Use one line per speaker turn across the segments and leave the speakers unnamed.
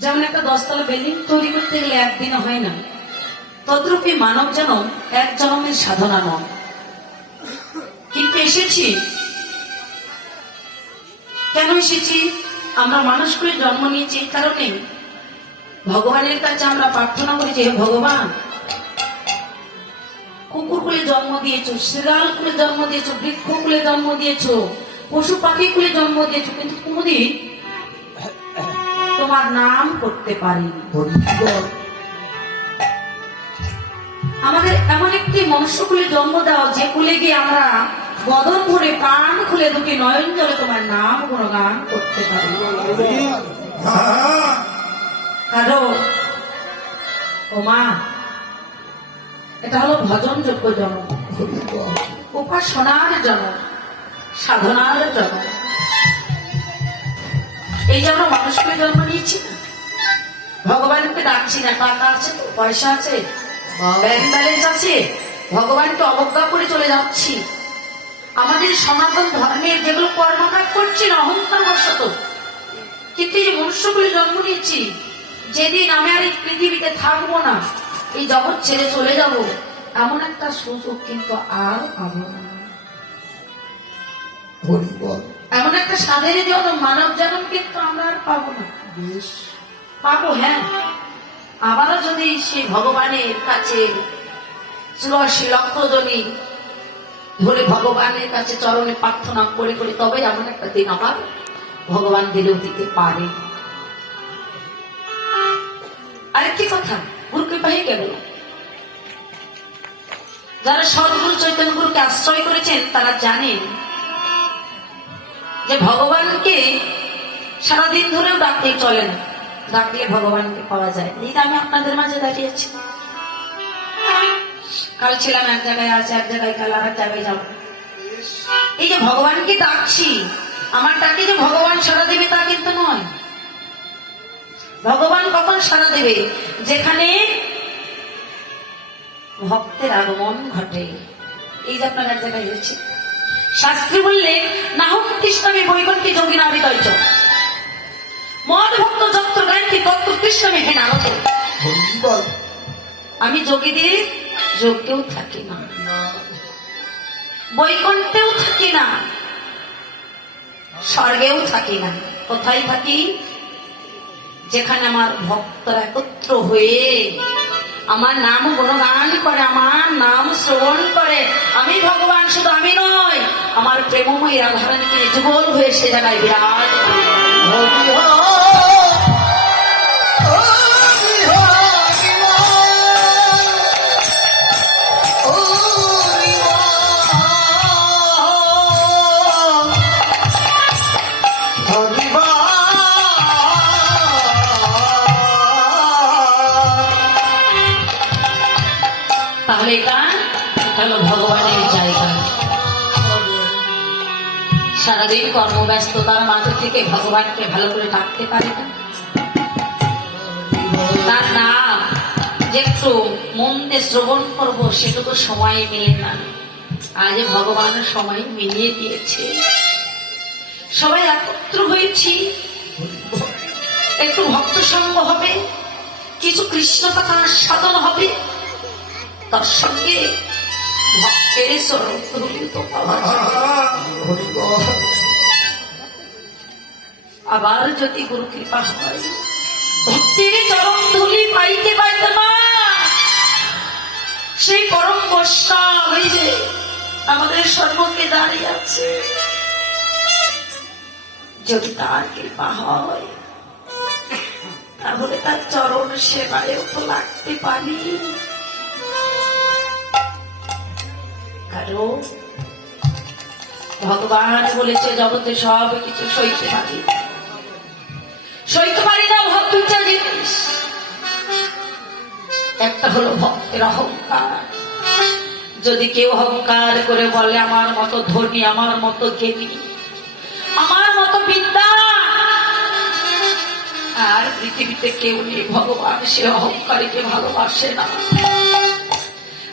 যেমন একটা দশতলা বিল্ডিং তৈরি করতে গেলে একদিনে হয় না। তদ্রূপী মানব জনম এক জনমের সাধনা নয়। কিন্তু এসেছি। কেন এসেছি? আমরা মানুষ করে জন্ম নিয়েছি এই কারণে। ভগবানের কাছে আমরা প্রার্থনা করি যে ভগবান, কুকুর কুলে জন্ম দিয়েছ শ্রীরাল কুলে জন্ম দিয়েছ, বৃক্ষ কুলে জন্ম দিয়েছ, পশু পাখি কুলে জন্ম দিয়েছ, কিন্তু কোনদিন তোমার নাম করতে পারিনি। আমাদের এমন একটি মনুষ্য কুলে জন্ম দাও যে কুলে গিয়ে আমরা বদন ভরে প্রাণ খুলে দুটি নয়ন জলে তোমার নাম গুণগান করতে পারি। কারণ, ও মা, এটা হলো ভজন যোগ্য জন্ম। উপাসনার জন্ম, সাধনার জন্ম। এই জন্য মানুষকে জন্ম নিয়েছি না ভগবানকে ডাকছি না টাকা আছে তো পয়সা আছে ব্যাংক ব্যালেন্স আছে ভগবানকে অবজ্ঞা করে চলে যাচ্ছি। আমাদের সনাতন ধর্মের যেগুলো কর্মকাজ করছি না অহংকার বশত কিন্তু এই যে মনুষ্যগুলি জন্ম নিয়েছি যেদিন আমি আর এই পৃথিবীতে থাকব না এই জগৎ ছেড়ে চলে যাব এমন একটা সুযোগ কিন্তু আর পাবো না। এমন একটা স্বাদের জন্য মানব জন্ম কিন্তু আমরা আর পাবো না। পাবো হ্যাঁ। আবারও যদি সে ভগবানের কাছে চুরাশি লক্ষ জনী ধরে ভগবানের কাছে চরণে প্রার্থনা করে করে তবে এমন একটা দিন আমার ভগবান দিলেও দিতে পারে। আরেকটি কথা গুরু কৃপাই গেল। যারা সদ্গুরু চৈতন্য গুরুকে আশ্রয় করেছেন তারা জানেন যে ভগবানকে সারাদিন ধরেও ডাকতে চলে না ডাকলে ভগবানকে পাওয়া যায়। এই আমি আপনাদের মাঝে দাঁড়িয়েছি কাল ছিলাম এক জায়গায় আছে এক জায়গায়, কাল আর জায়গায় যাব। এই যে ভগবানকে ডাকছি আমার ডাকে যে ভগবান সারা দেবে তা কিন্তু নয়। ভগবান কখন সারা দেবে? যেখানে ভক্তের আগমন ঘটে। এই যে আপনার এক জায়গায় শাস্ত্রী বললেন নাহম কৃষ্ণমে বৈকন্ঠী যোগী নামে দৈচ মদ ভক্ত যত্র গায়ত্রী তত্ত্ব কৃষ্ণমে হে নারদ আমি যোগীদের যোগ্যেও থাকি না। বৈকুণ্ঠেও থাকি না। স্বর্গেও থাকি না। কোথায় থাকি? যেখানে আমার ভক্তরা একত্র হয়ে আমার নাম গুণগান করে, আমার নাম শ্রবণ করে। আমি ভগবান, শুধু আমি নয় আমার প্রেমময় রাধারানীকে যুগল হয়ে সে জায়গায় বিরাট হলো ভগবানের জায়গা। সারাদিন কর্মব্যস্ততার মাঝে থেকে ভগবানকে ভালো করে ডাকতে পারে না। তার যে একটু মন শ্রবণ করব সময় না। আজ সময় মিলিয়ে দিয়েছে। সবাই একত্র হয়েছি। একটু ভক্ত সঙ্গ হবে, কিছু কৃষ্ণ কথা সাধন হবে। তার সঙ্গে আবার যদি গুরু কৃপা হয় ভক্তির চরম ধুলি পাইতে পাইত না। সেই পরম বর্ষা যে আমাদের সর্বকে দাঁড়িয়ে আছে যদি তার কৃপা হয়, তাহলে তার চরণ সেবায়ও তো লাগতে পারি। ভগবান বলেছে, জগতে সব কিছু সইতে পারি সইতে পারি না দুইটা জিনিস। একটা হলো ভক্তের অহংকার। যদি কেউ অহংকার করে বলে, আমার মতো ধনী, আমার মতো জ্ঞানী, আমার মতো বিদ্যা আর পৃথিবীতে কেউ নেই, ভগবান সে অহংকারীকে ভালোবাসে না।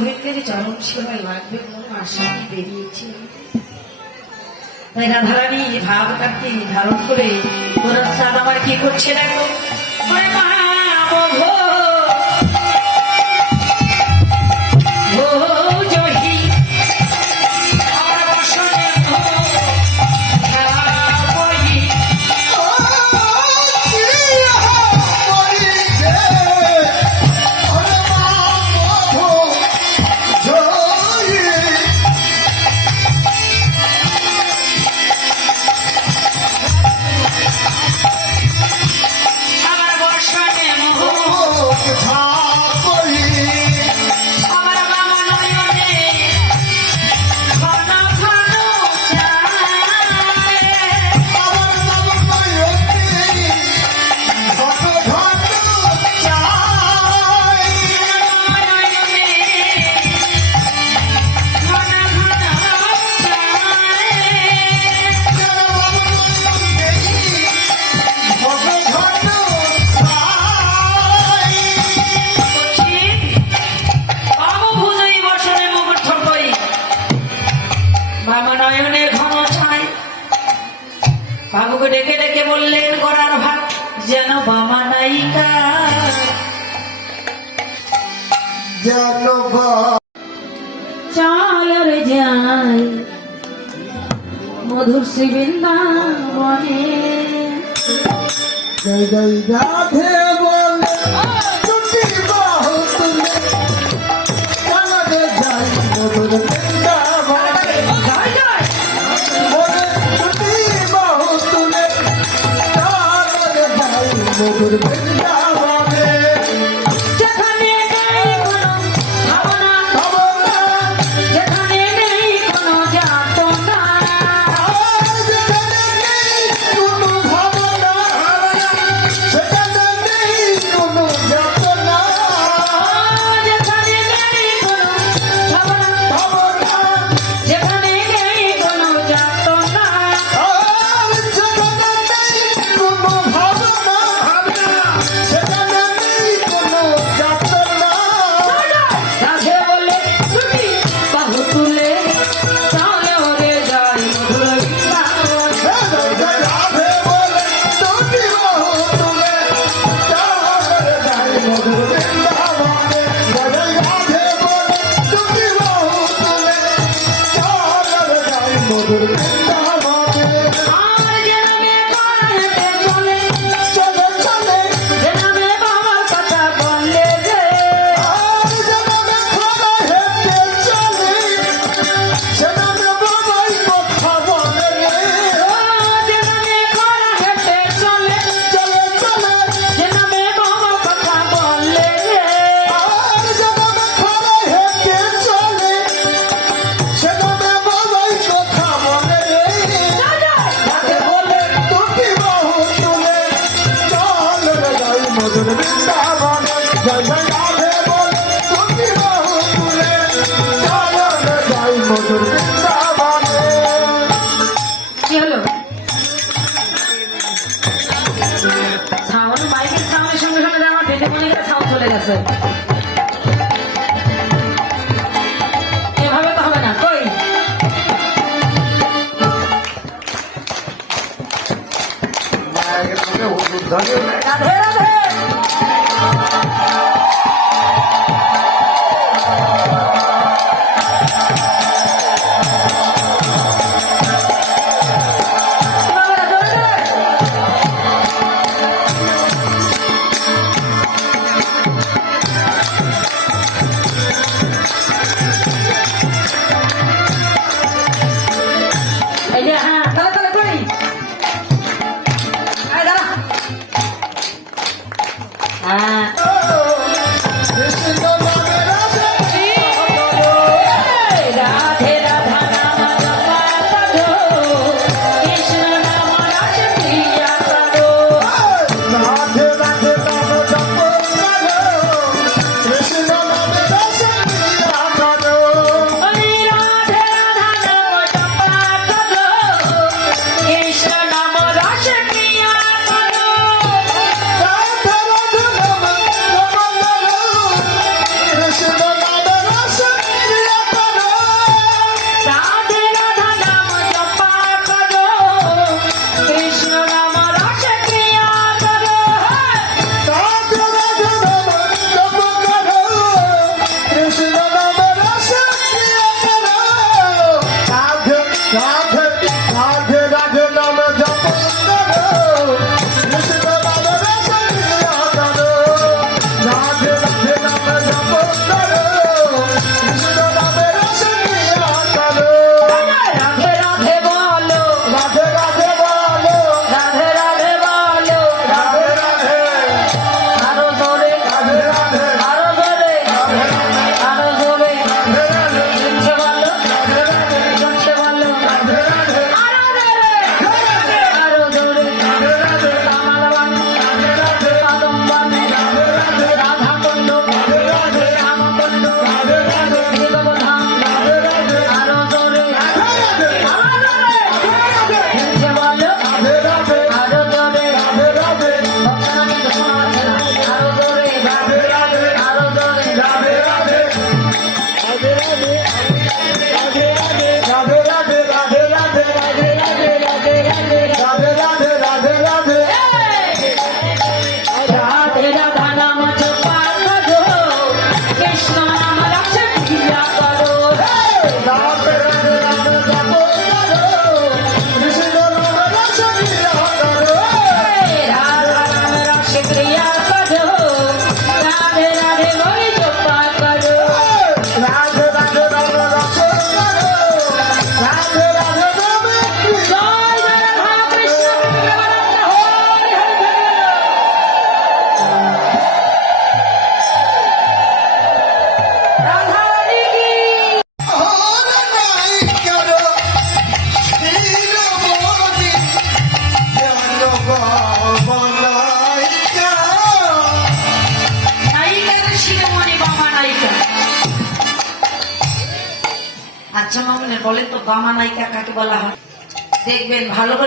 গোবিন্দের চরণ সেবায় লাগবে কোনো আশা বেরিয়েছে তাই রাধারানী ভাব কাটতে ধারণ করে ওরা আমার কি করছে দেখো guitar. করলেন গড়ার ভাগ যেন নায়িকা। যেন রে যাই মধুর
জয় জয় রাধে বলে
তুমি বাহু
তুমি রে যাই মধুর for the baby.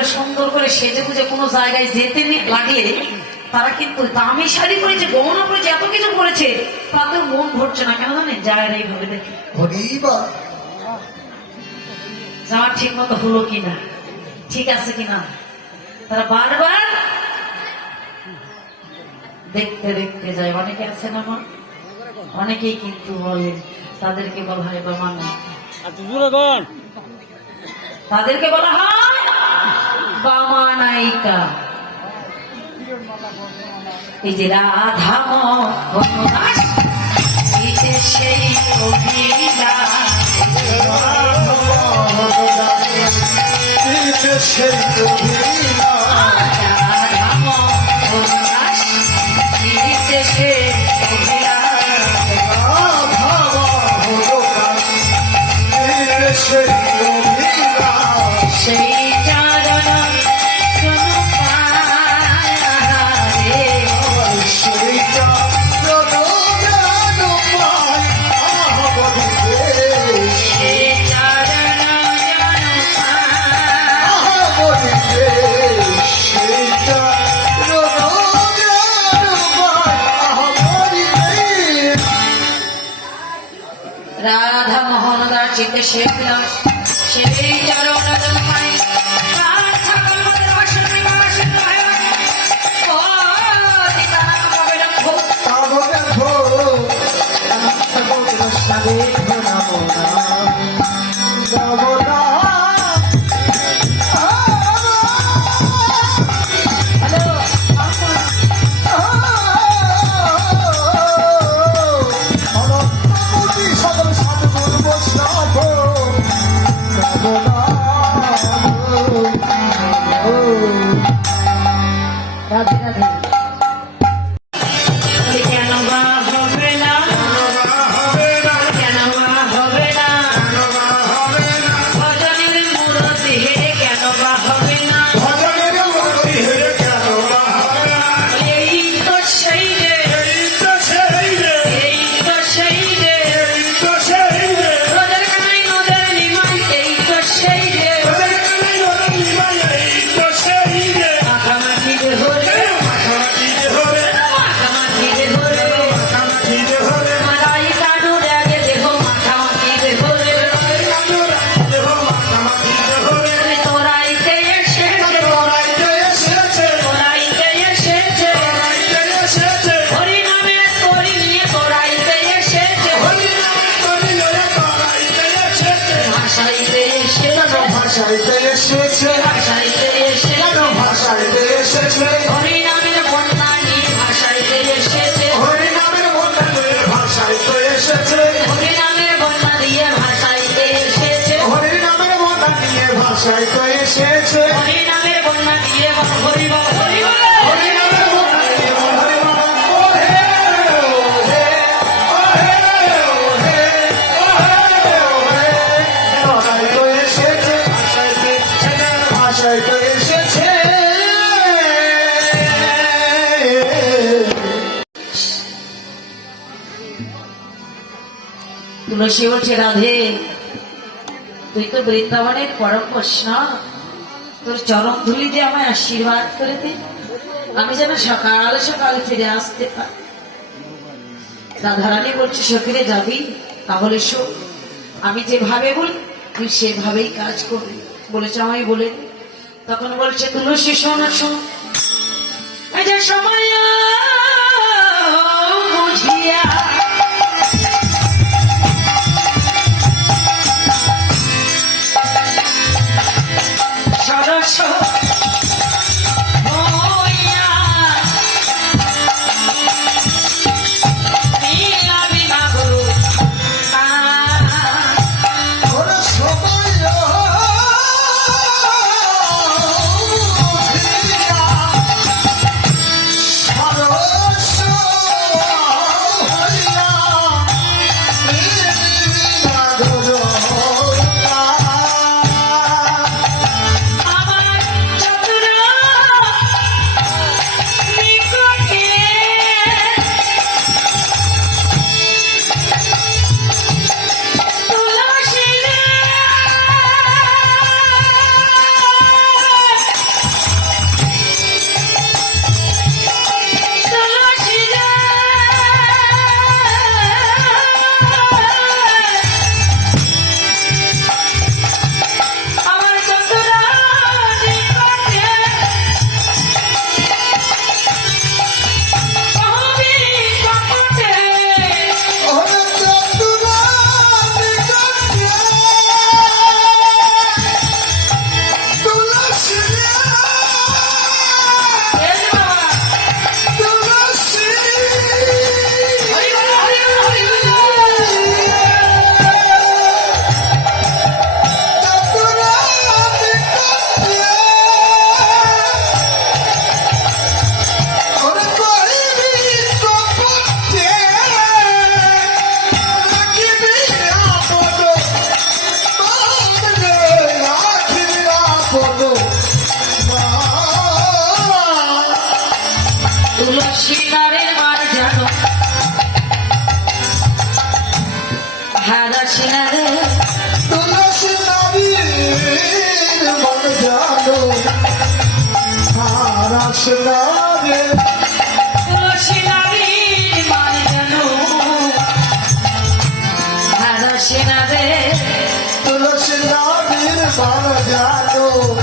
করে
সুন্দর করে সেজে গুজে কোনো জায়গায় যেতে লাগলে তারা কিন্তু দামি শাড়ি পরেছে গহনা পরেছে এত কিছু করেছে তাদের মন ভরছে না। কেন জানেন? যায় এইভাবে দেখে। যাওয়া ঠিক মতো হলো কিনা ঠিক আছে কিনা তারা বারবার দেখতে দেখতে যায়। অনেকে আছে না মা? অনেকেই কিন্তু বলে তাদেরকে বলা হয় বাবা না তাদেরকে বলা হয় বামা নায়িকা এই যে রাধা মোহন সেই কবিরা
সেই রবিনা সেই
শেখ দাস সেই চরণ জন্মাই রাধা কমল
বাবা ওহে ওহে ওহে ওহে ওহে ওহে। ভাষাইতে এসেছে ভাষাইতে ভাষাইতে এসেছে।
তুলসী বলছে রাধে। তুই তো বৃন্দাবনের পরম কৃষ্ণা। তোর চরম ধুলি দিয়ে আমায় আশীর্বাদ করে দে। আমি যেন সকাল সকাল ফিরে আসতে পারি। রাধারানী বলছে সফিরে যাবি? তাহলে শো। আমি যেভাবে বলি, তুই সেভাবেই কাজ করবি। বলেছে আমায় বলে। তখন বলছে, তুলসী শোন শোন সময় বুঝিয়া
પર જાનો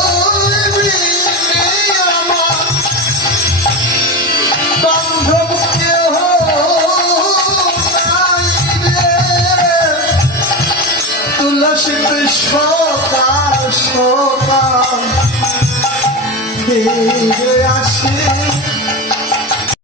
আসিত
সকাল সকাল আসিত